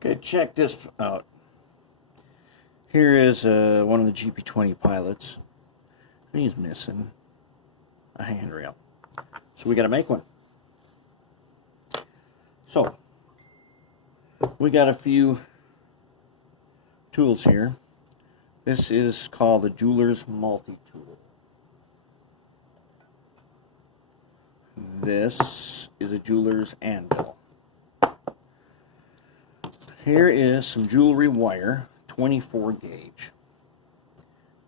Okay, check this out. Here is one of the GP20 pilots. He's missing a handrail. So we got to make one. So, we got a few tools here. This is called the jeweler's multi-tool. This is a jeweler's anvil. Here is some jewelry wire, 24 gauge.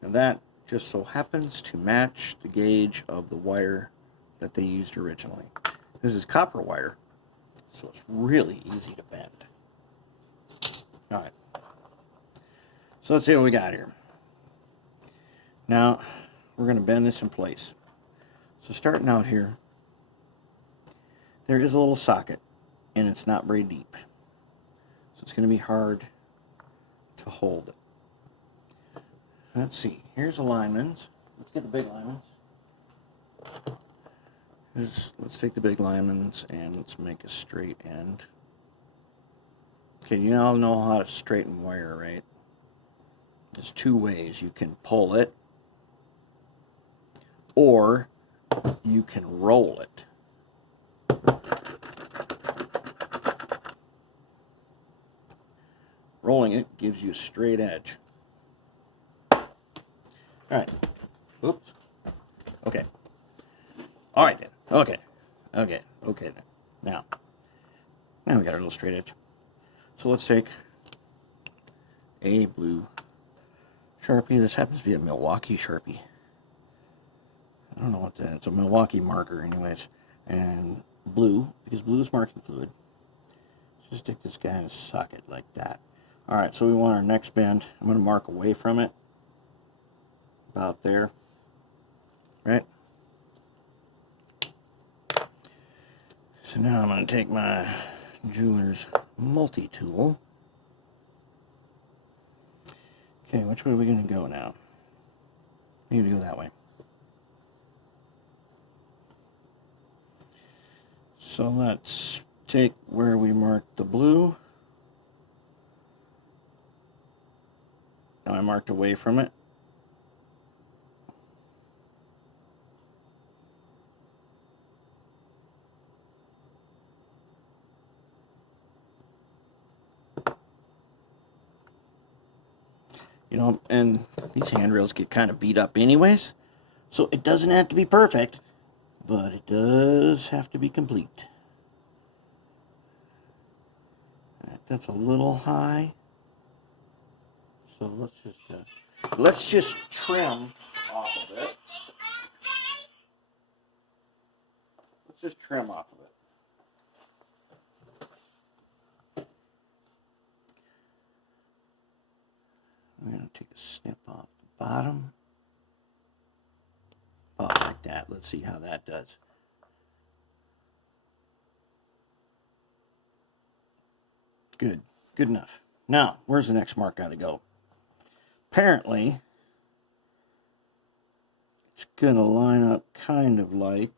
And that just so happens to match the gauge of the wire that they used originally. This is copper wire, so it's really easy to bend. Alright, so let's see what we got here. Now, we're going to bend this in place. So starting out here, there is a little socket, and it's not very deep. So it's going to be hard to hold it. Let's see, here's alignments. Let's get the big alignments. Let's take the big alignments and let's make a straight end. Okay, you all know how to straighten wire, right? There's two ways. You can pull it, or you can roll it. Rolling it gives you a straight edge. Alright. Oops. Okay. Alright then. Okay. Okay. Okay then. Now we got our little straight edge. So let's take a blue Sharpie. This happens to be a Milwaukee Sharpie. I don't know what that is. It's a Milwaukee marker anyways. And blue, because blue is marking fluid. Just stick this guy in a socket like that. Alright, so we want our next bend. I'm going to mark away from it. About there. Right? So now I'm going to take my jeweler's multi-tool. Okay, which way are we going to go now? We need to go that way. So let's take where we marked the blue. Now I marked away from it. You know, and these handrails get kind of beat up anyways, so it doesn't have to be perfect, but it does have to be complete. That's a little high, so let's just trim off of it. Let's just trim off of it. I'm going to take a snip off the bottom. About like that. Let's see how that does. Good. Good enough. Now, where's the next mark got to go? Apparently, it's going to line up kind of like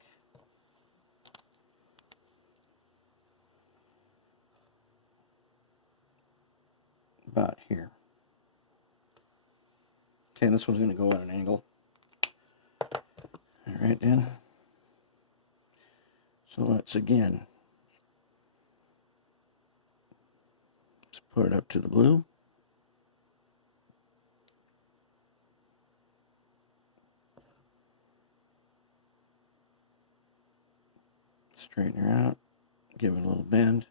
about here. Okay, this one's going to go at an angle. All right, then. So let's again, let's put it up to the blue. Straighten her out. Give it a little bend.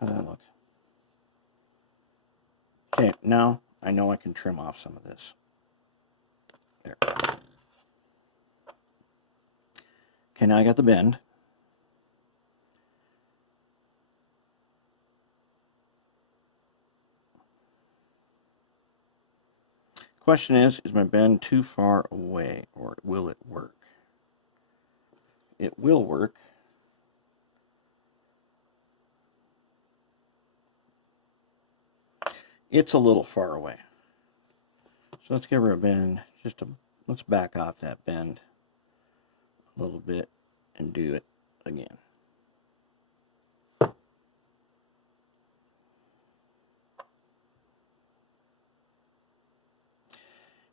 How's that look? Okay, now I know I can trim off some of this. There. Okay, now I got the bend. Question is my bend too far away, or will it work? It will work. It's a little far away. So let's give her a bend. Let's back off that bend a little bit and do it again.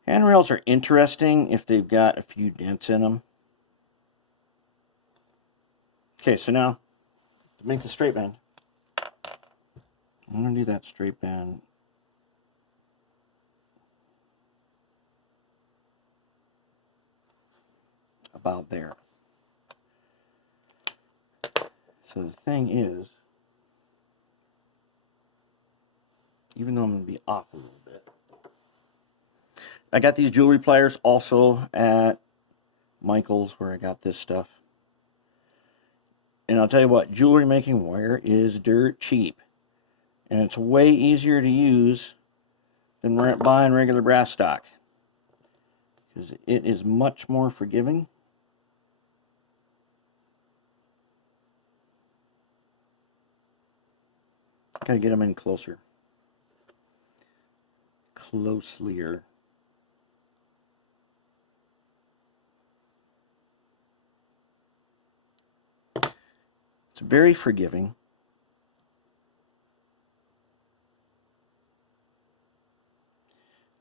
Handrails are interesting if they've got a few dents in them. Okay, so now to make the straight bend, I'm going to do that straight bend about there. So the thing is, even though I'm going to be off a little bit, I got these jewelry pliers also at Michael's where I got this stuff. And I'll tell you what, jewelry making wire is dirt cheap. And it's way easier to use than buying regular brass stock. Because it is much more forgiving. Gotta get them in closer. Closelier. It's very forgiving.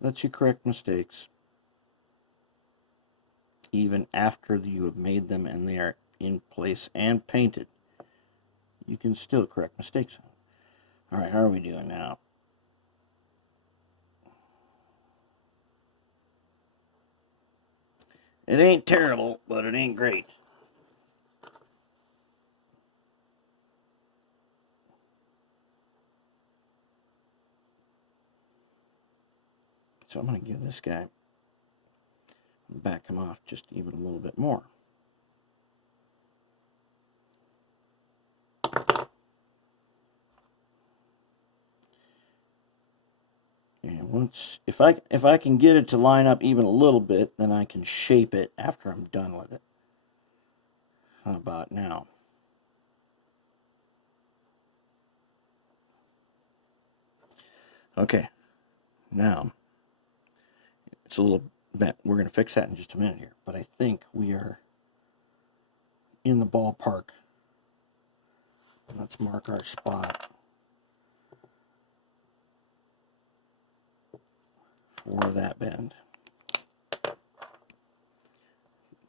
Lets you correct mistakes even after you have made them and they are in place and painted. You can still correct mistakes. Alright, how are we doing now? It ain't terrible, but it ain't great. So I'm going to give this guy, back him off just even a little bit more. And once, if I can get it to line up even a little bit, then I can shape it after I'm done with it. How about now? Okay, now it's a little bent. We're going to fix that in just a minute here, but I think we are in the ballpark. Let's mark our spot for that bend.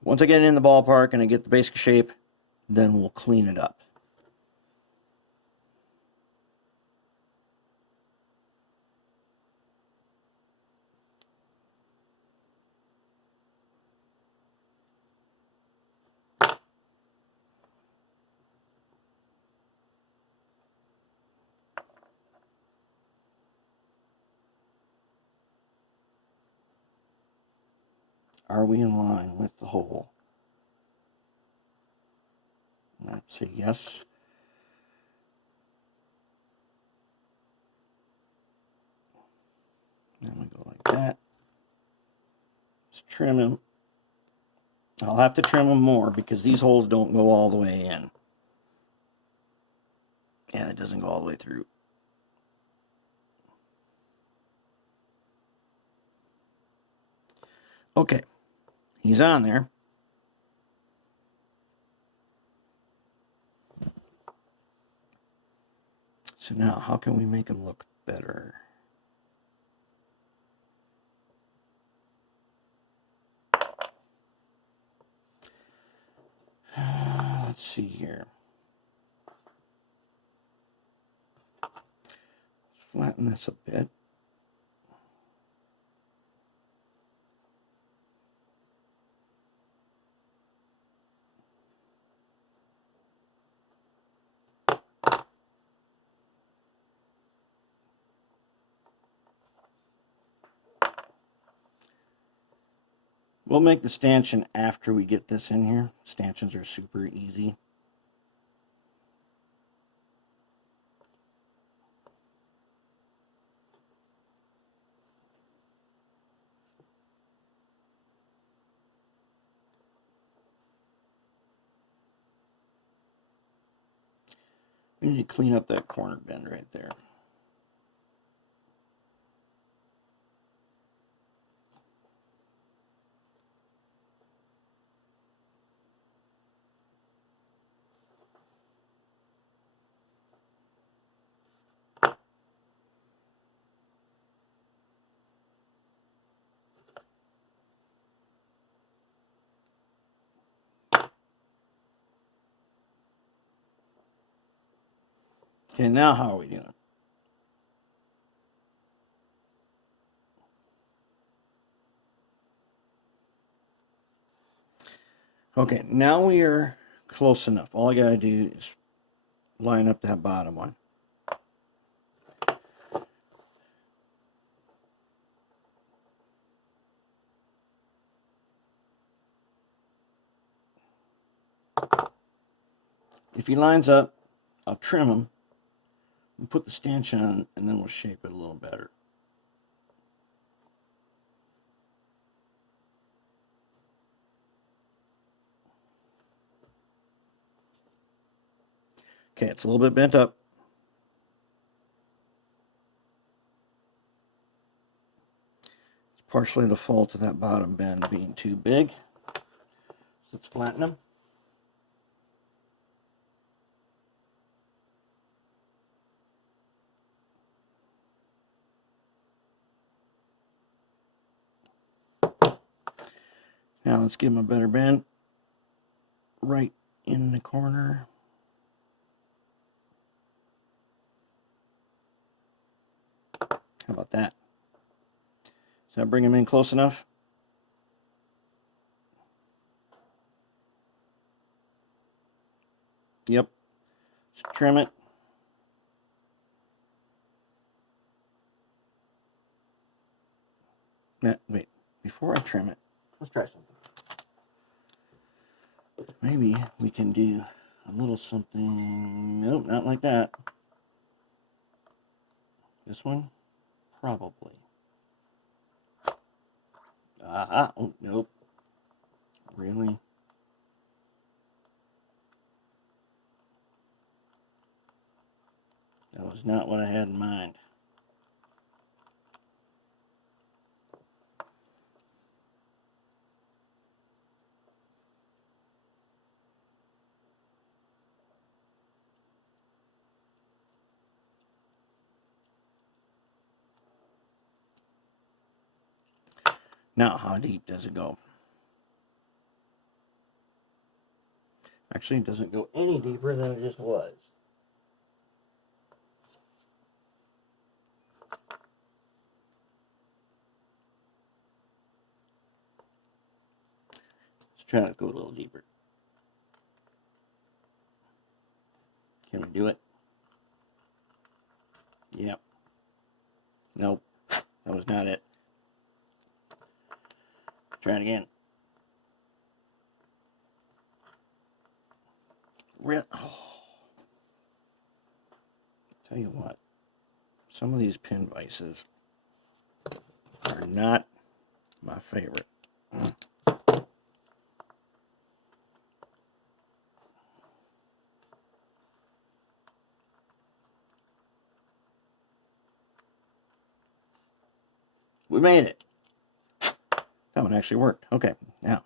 Once I get it in the ballpark and I get the basic shape, then we'll clean it up. Are we in line with the hole? I'd say yes. Then we go like that. Let's trim him. I'll have to trim them more because these holes don't go all the way in. Yeah, it doesn't go all the way through. Okay, he's on there. So now, how can we make him look better? Let's see here. Flatten this a bit. We'll make the stanchion after we get this in here. Stanchions are super easy. We need to clean up that corner bend right there. Okay, now how are we doing? Okay, now we are close enough. All I gotta do is line up that bottom one. If he lines up, I'll trim him and put the stanchion on, and then we'll shape it a little better. Okay, it's a little bit bent up. It's partially the fault of that bottom bend being too big. So let's flatten them. Now let's give them a better bend right in the corner. How about that? Does that bring them in close enough? Yep. Let's trim it. Now, wait, before I trim it, let's try something. Maybe we can do a little something. Nope, not like that. This one? Probably. Oh, nope. Really? That was not what I had in mind. Now, how deep does it go? Actually, it doesn't go any deeper than it just was. Let's try to go a little deeper. Can we do it? Yep. Nope. That was not it. Try it again. Oh. Tell you what, some of these pin vices are not my favorite. We made it. That one actually worked. Okay, now.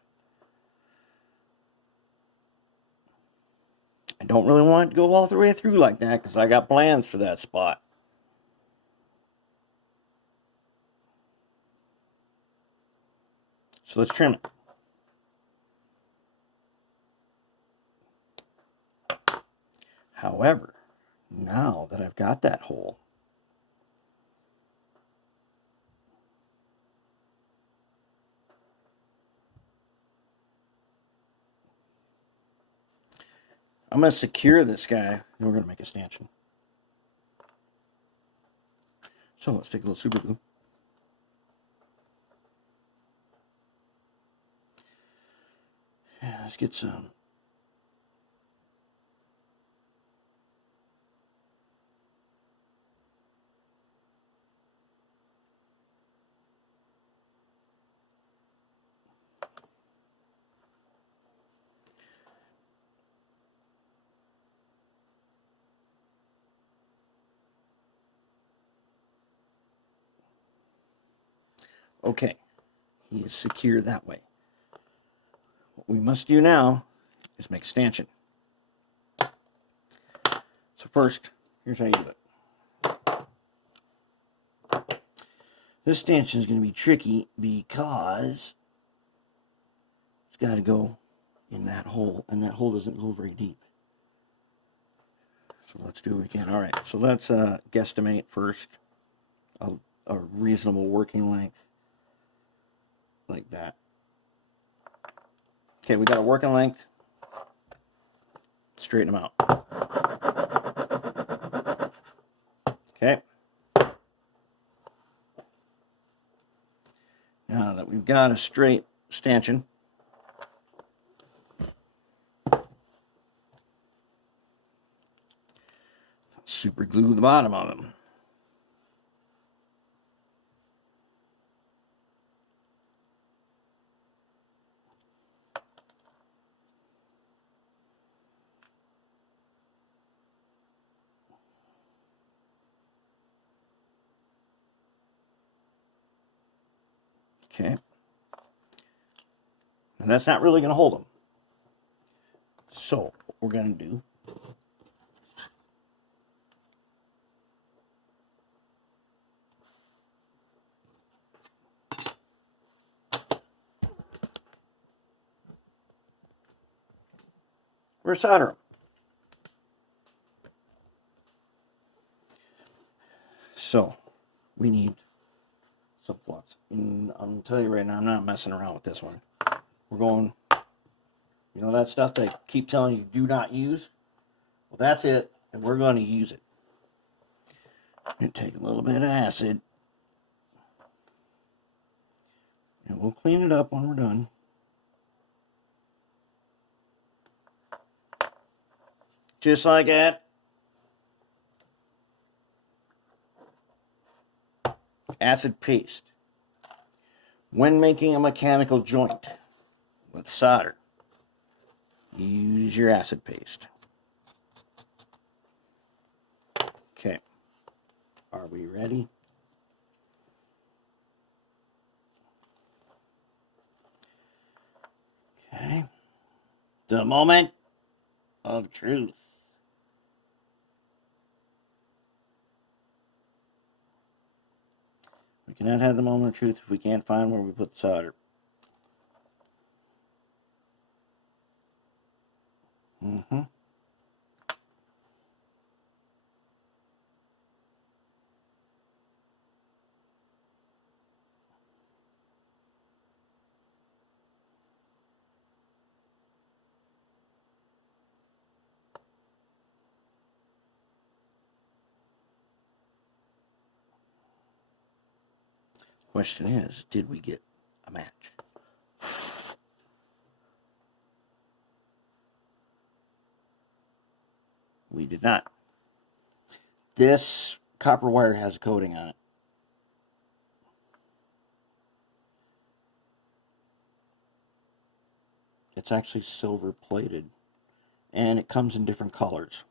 I don't really want it to go all the way through like that because I got plans for that spot. So let's trim it. However, now that I've got that hole, I'm going to secure this guy, and we're going to make a stanchion. So let's take a little super glue. Yeah, let's get some. Okay, he is secure that way. What we must do now is make a stanchion. So first, here's how you do it. This stanchion is going to be tricky because it's got to go in that hole, and that hole doesn't go very deep. So let's do what we can. All right, so let's guesstimate first a reasonable working length like that. Okay, we got a working length. Straighten them out. Okay. Now that we've got a straight stanchion, super glue the bottom of them. Okay. And that's not really going to hold them. So what we're going to do, we're solder them. So we need some flux. And I'll tell you right now, I'm not messing around with this one. We're going, you know, that stuff they keep telling you do not use? Well, that's it, and we're going to use it. And take a little bit of acid. And we'll clean it up when we're done. Just like that. Acid paste. When making a mechanical joint with solder, use your acid paste. Okay. Are we ready? Okay. The moment of truth. We cannot have the moment of truth if we can't find where we put the solder. Question is, did we get a match? We did not. This copper wire has a coating on it. It's actually silver plated, and it comes in different colors.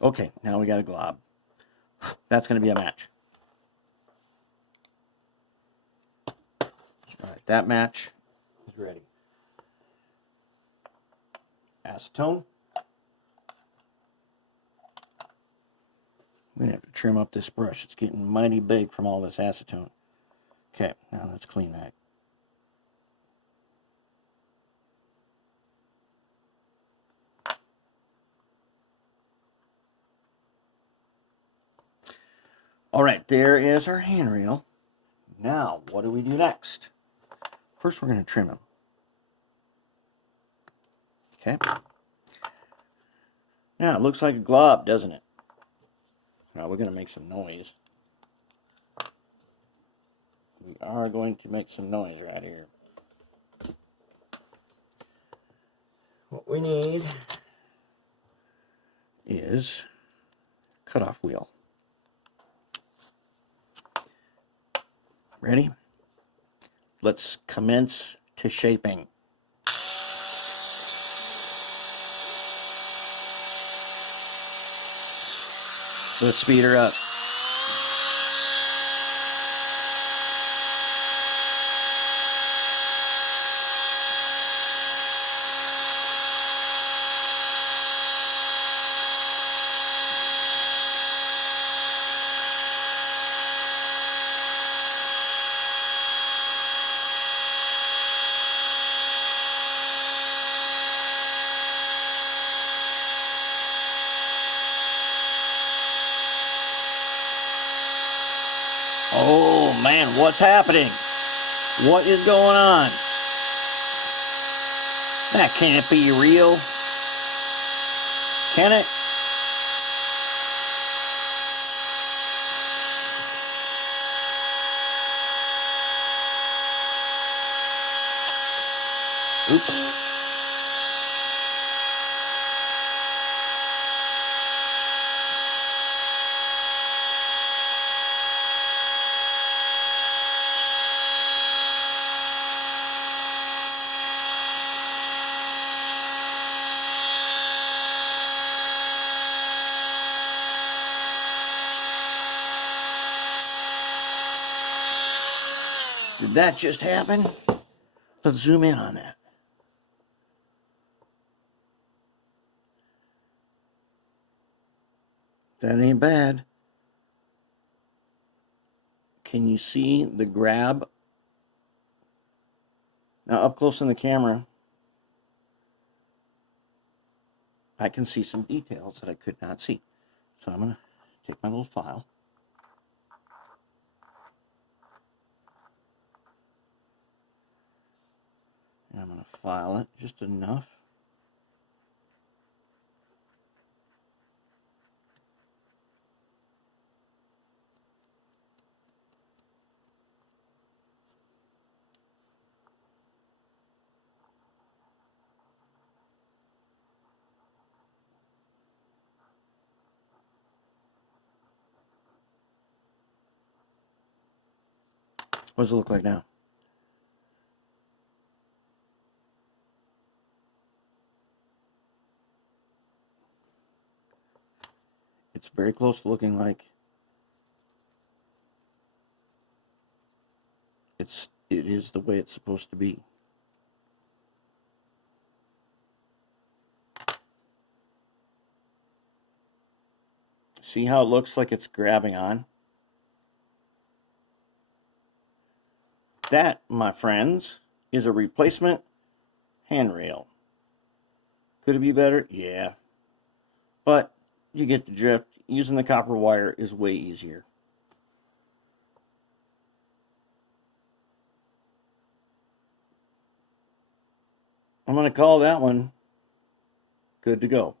Okay, now we got a glob. That's going to be a match. All right, that match is ready. Acetone. We're going to have to trim up this brush. It's getting mighty big from all this acetone. Okay, now let's clean that. All right, there is our handrail. Now, what do we do next? First, we're going to trim them. Okay. Now, it looks like a glob, doesn't it? Now, we're going to make some noise. We are going to make some noise right here. What we need is a cutoff wheel. Ready? Let's commence to shaping. Let's speed her up. Oh man, what's happening? What is going on? That can't be real. Can it? Oops. Did that just happen? Let's zoom in on that. That ain't bad. Can you see the grab? Now up close in the camera, I can see some details that I could not see. So I'm going to take my little file. And I'm going to file it just enough. What does it look like now? It's very close to looking like it is the way it's supposed to be. See how it looks like it's grabbing on? That, my friends, is a replacement handrail. Could it be better? Yeah. But you get the drift. Using the copper wire is way easier. I'm going to call that one good to go.